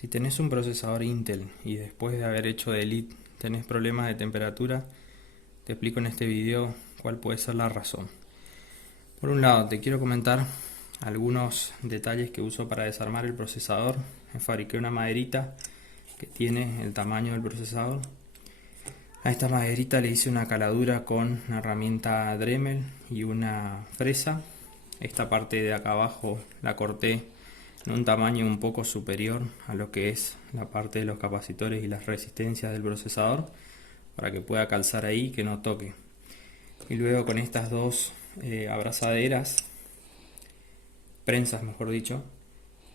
Si tenés un procesador Intel y después de haber hecho delete tenés problemas de temperatura, te explico en este video cuál puede ser la razón. Por un lado, te quiero comentar algunos detalles que uso para desarmar el procesador. Me fabriqué una maderita que tiene el tamaño del procesador. A esta maderita le hice una caladura con una herramienta Dremel y una fresa. Esta parte de acá abajo la corté en un tamaño un poco superior a lo que es la parte de los capacitores y las resistencias del procesador, para que pueda calzar ahí y que no toque. Y luego con estas dos abrazaderas, prensas mejor dicho,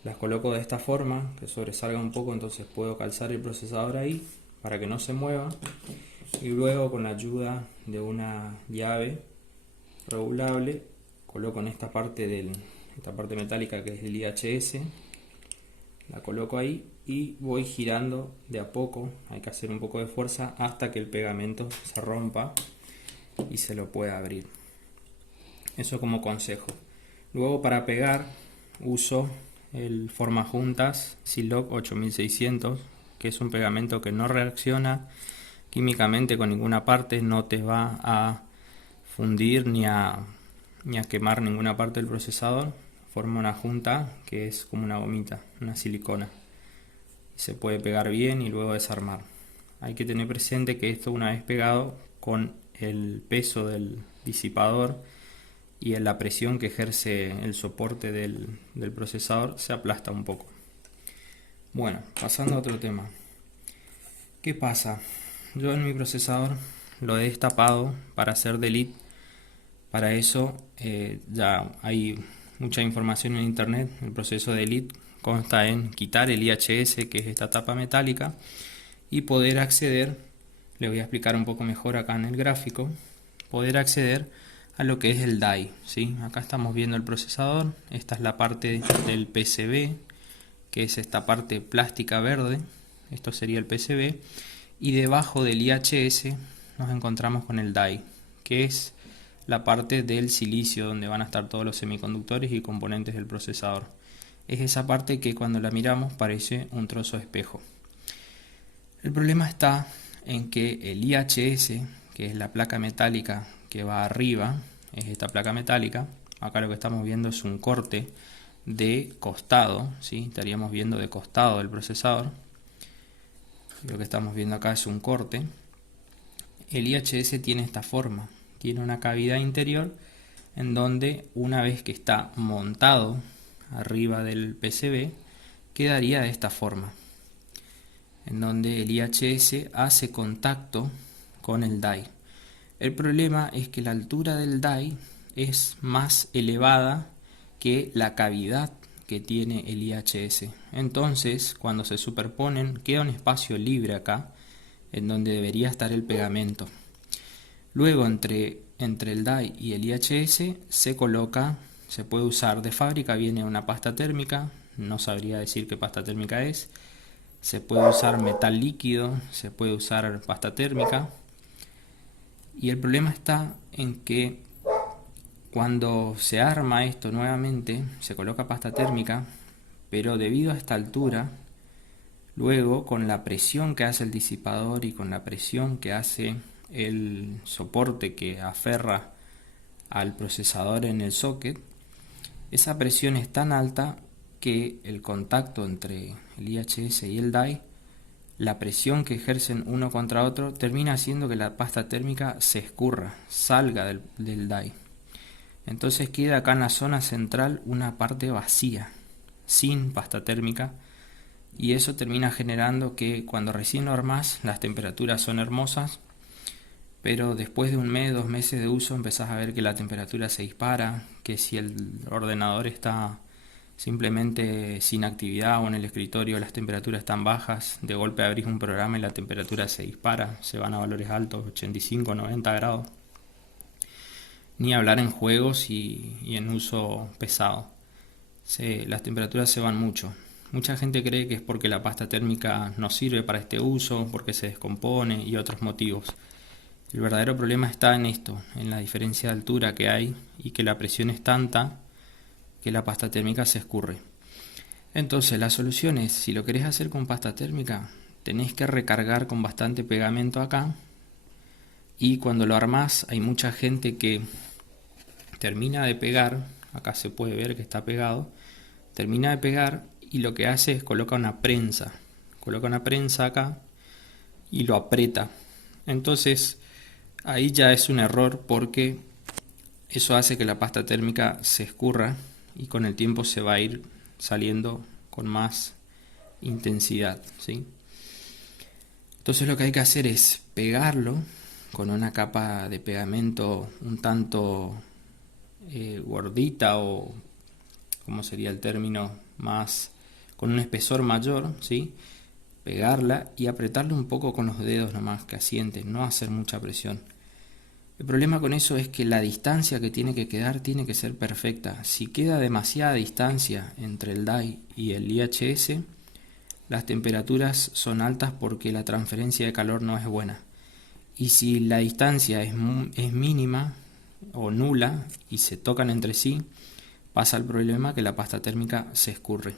las coloco de esta forma, que sobresalga un poco, entonces puedo calzar el procesador ahí para que no se mueva. Y luego con la ayuda de una llave regulable coloco en esta parte metálica que es el IHS, la coloco ahí y voy girando de a poco. Hay que hacer un poco de fuerza hasta que el pegamento se rompa y se lo pueda abrir. Eso como consejo. Luego, para pegar, uso el Formajuntas Siloc 8600, que es un pegamento que no reacciona químicamente con ninguna parte, no te va a fundir ni a quemar ninguna parte del procesador. Forma una junta que es como una gomita, una silicona. Se puede pegar bien y luego desarmar. Hay que tener presente que esto, una vez pegado, con el peso del disipador y en la presión que ejerce el soporte del procesador, se aplasta un poco. Bueno, pasando a otro tema. ¿Qué pasa? Yo en mi procesador lo he destapado para hacer delete. Para eso ya hay mucha información en internet. El proceso de delete consta en quitar el IHS, que es esta tapa metálica, y poder acceder, le voy a explicar un poco mejor acá en el gráfico, poder acceder a lo que es el die, ¿sí? Acá estamos viendo el procesador. Esta es la parte del PCB, que es esta parte plástica verde. Esto sería el PCB. Y debajo del IHS nos encontramos con el die, que es la parte del silicio donde van a estar todos los semiconductores y componentes del procesador. Es esa parte que cuando la miramos parece un trozo de espejo. El problema está en que el IHS, que es la placa metálica que va arriba, es esta placa metálica. Acá lo que estamos viendo es un corte de costado, ¿sí? Estaríamos viendo de costado del procesador. Lo que estamos viendo acá es un corte. El IHS tiene esta forma, tiene una cavidad interior en donde, una vez que está montado arriba del PCB, quedaría de esta forma, en donde el IHS hace contacto con el die. El problema es que la altura del die es más elevada que la cavidad que tiene el IHS. Entonces, cuando se superponen, queda un espacio libre acá, en donde debería estar el pegamento. Luego, entre el die y el IHS se coloca, se puede usar de fábrica, viene una pasta térmica, no sabría decir qué pasta térmica es. Se puede usar metal líquido, se puede usar pasta térmica. Y el problema está en que cuando se arma esto nuevamente, se coloca pasta térmica, pero debido a esta altura, luego con la presión que hace el disipador y con la presión que hace el soporte que aferra al procesador en el socket, esa presión es tan alta que el contacto entre el IHS y el die, la presión que ejercen uno contra otro, termina haciendo que la pasta térmica se escurra, salga del die. Entonces queda acá en la zona central una parte vacía, sin pasta térmica, y eso termina generando que cuando recién lo armás las temperaturas son hermosas, pero después de un mes, 2 meses de uso empezás a ver que la temperatura se dispara, que si el ordenador está simplemente sin actividad o en el escritorio las temperaturas están bajas, de golpe abrís un programa y la temperatura se dispara, se van a valores altos, 85, 90 grados. Ni hablar en juegos y en uso pesado. Las temperaturas se van mucho. Mucha gente cree que es porque la pasta térmica no sirve para este uso, porque se descompone y otros motivos. El verdadero problema está en esto, en la diferencia de altura que hay y que la presión es tanta que la pasta térmica se escurre. Entonces la solución es, si lo querés hacer con pasta térmica, tenés que recargar con bastante pegamento acá, y cuando lo armás hay mucha gente que termina de pegar, acá se puede ver que está pegado, termina de pegar y lo que hace es coloca una prensa acá y lo aprieta. Entonces ahí ya es un error, porque eso hace que la pasta térmica se escurra y con el tiempo se va a ir saliendo con más intensidad, ¿sí? Entonces lo que hay que hacer es pegarlo con una capa de pegamento un tanto gordita, o como sería el término, más con un espesor mayor, ¿sí? Pegarla y apretarle un poco con los dedos nomás, que asiente, no hacer mucha presión. El problema con eso es que la distancia que tiene que quedar tiene que ser perfecta. Si queda demasiada distancia entre el die y el IHS, las temperaturas son altas porque la transferencia de calor no es buena. Y si la distancia es mínima o nula y se tocan entre sí, pasa el problema que la pasta térmica se escurre.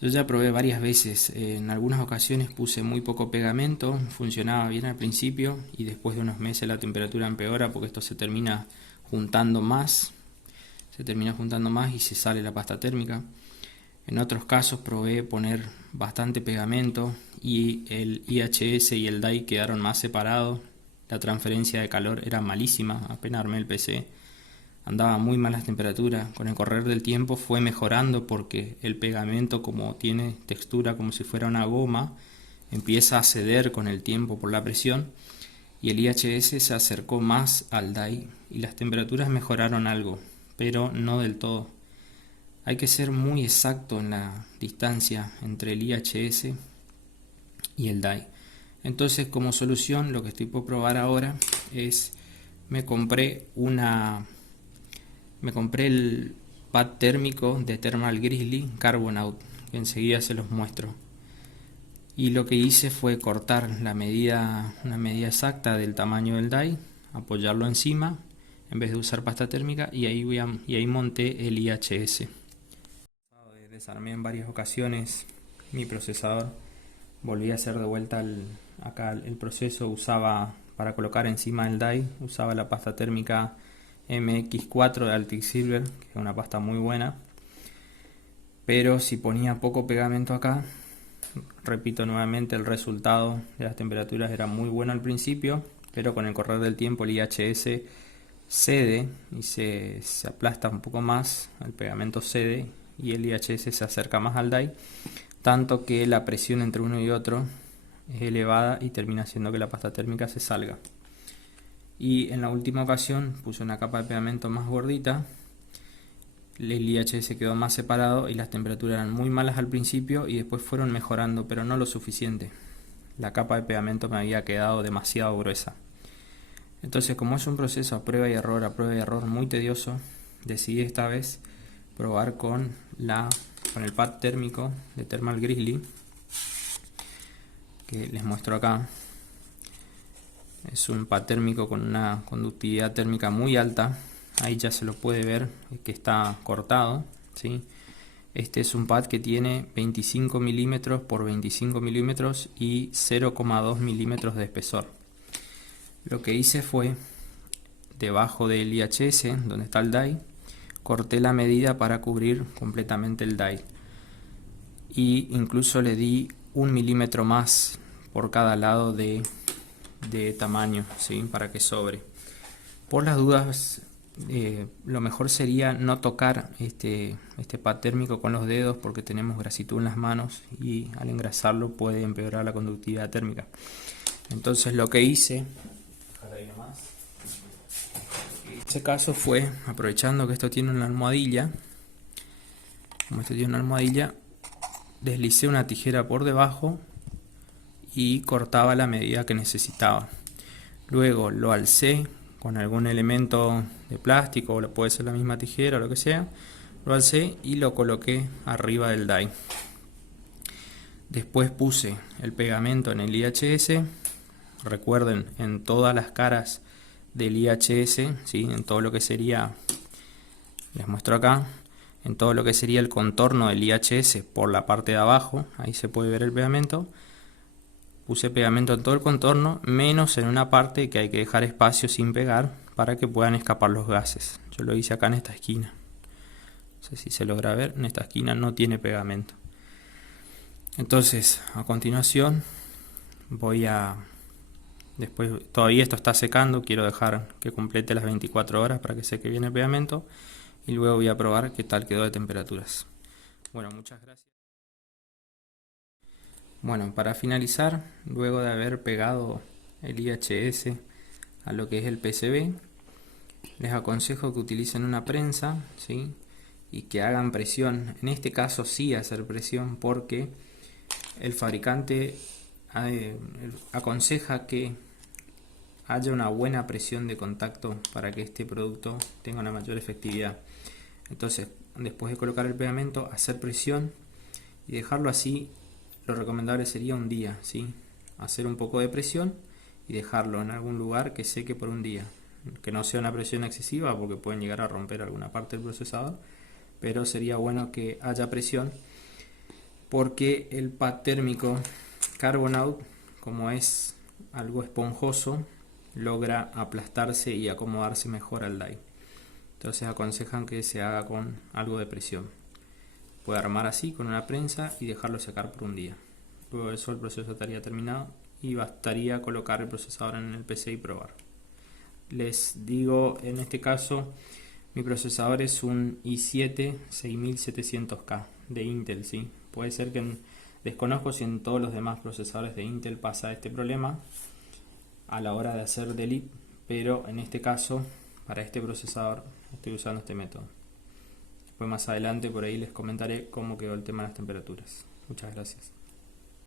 Yo ya probé varias veces, en algunas ocasiones puse muy poco pegamento, funcionaba bien al principio y después de unos meses la temperatura empeora porque esto se termina juntando más y se sale la pasta térmica. En otros casos probé poner bastante pegamento y el IHS y el die quedaron más separados, la transferencia de calor era malísima, apenas armé el PC. Andaba muy malas temperaturas. Con el correr del tiempo fue mejorando porque el pegamento, como tiene textura como si fuera una goma, empieza a ceder con el tiempo por la presión y el IHS se acercó más al die y las temperaturas mejoraron algo, pero no del todo. Hay que ser muy exacto en la distancia entre el IHS y el die. Entonces, como solución, lo que estoy por probar ahora es, me compré el pad térmico de Thermal Grizzly Carbonaut, que enseguida se los muestro. Y lo que hice fue cortar una medida exacta del tamaño del die, apoyarlo encima en vez de usar pasta térmica, y ahí monté el IHS. Desarmé en varias ocasiones mi procesador, volví a hacer de vuelta acá el proceso. Usaba, para colocar encima del die, usaba la pasta térmica MX4 de Arctic Silver, que es una pasta muy buena, pero si ponía poco pegamento acá, repito nuevamente, el resultado de las temperaturas era muy bueno al principio, pero con el correr del tiempo el IHS cede y se aplasta un poco más, el pegamento cede y el IHS se acerca más al die, tanto que la presión entre uno y otro es elevada y termina haciendo que la pasta térmica se salga. Y en la última ocasión puse una capa de pegamento más gordita, el IHS quedó más separado y las temperaturas eran muy malas al principio y después fueron mejorando, pero no lo suficiente. La capa de pegamento me había quedado demasiado gruesa. Entonces, como es un proceso a prueba y error muy tedioso, decidí esta vez probar con el pad térmico de Thermal Grizzly, que les muestro acá. Es un pad térmico con una conductividad térmica muy alta. Ahí ya se lo puede ver que está cortado, ¿sí? Este es un pad que tiene 25 milímetros por 25 milímetros y 0,2 milímetros de espesor. Lo que hice fue, debajo del IHS, donde está el die, corté la medida para cubrir completamente el die. Y incluso le di 1 milímetro más por cada lado de tamaño, ¿sí? Para que sobre. Por las dudas, lo mejor sería no tocar este pad térmico con los dedos porque tenemos grasitud en las manos y al engrasarlo puede empeorar la conductividad térmica. Entonces lo que hice en este caso fue, aprovechando que esto tiene una almohadilla, deslicé una tijera por debajo y cortaba la medida que necesitaba. Luego lo alcé con algún elemento de plástico, o puede ser la misma tijera o lo que sea. Lo alcé y lo coloqué arriba del die. Después puse el pegamento en el IHS. Recuerden, en todas las caras del IHS, ¿sí? En todo lo que sería, les muestro acá, en todo lo que sería el contorno del IHS por la parte de abajo, ahí se puede ver el pegamento. Puse pegamento en todo el contorno, menos en una parte que hay que dejar espacio sin pegar para que puedan escapar los gases. Yo lo hice acá en esta esquina. No sé si se logra ver, en esta esquina no tiene pegamento. Entonces, a continuación, después, todavía esto está secando, quiero dejar que complete las 24 horas para que seque bien el pegamento. Y luego voy a probar qué tal quedó de temperaturas. Bueno, muchas gracias. Bueno, para finalizar, luego de haber pegado el IHS a lo que es el PCB, les aconsejo que utilicen una prensa, ¿sí? Y que hagan presión. En este caso sí hacer presión, porque el fabricante aconseja que haya una buena presión de contacto para que este producto tenga una mayor efectividad. Entonces, después de colocar el pegamento, hacer presión y dejarlo así. Lo recomendable sería un día, ¿sí? Hacer un poco de presión y dejarlo en algún lugar que seque por un día. Que no sea una presión excesiva porque pueden llegar a romper alguna parte del procesador, pero sería bueno que haya presión, porque el pad térmico Carbonaut, como es algo esponjoso, logra aplastarse y acomodarse mejor al die. Entonces aconsejan que se haga con algo de presión. Puede armar así con una prensa y dejarlo secar por un día. Luego de eso el proceso estaría terminado y bastaría colocar el procesador en el PC y probar. Les digo, en este caso mi procesador es un i7 6700K de Intel, ¿sí? Puede ser que desconozco si en todos los demás procesadores de Intel pasa este problema a la hora de hacer delete, pero en este caso, para este procesador, estoy usando este método. Después más adelante por ahí les comentaré cómo quedó el tema de las temperaturas. Muchas gracias.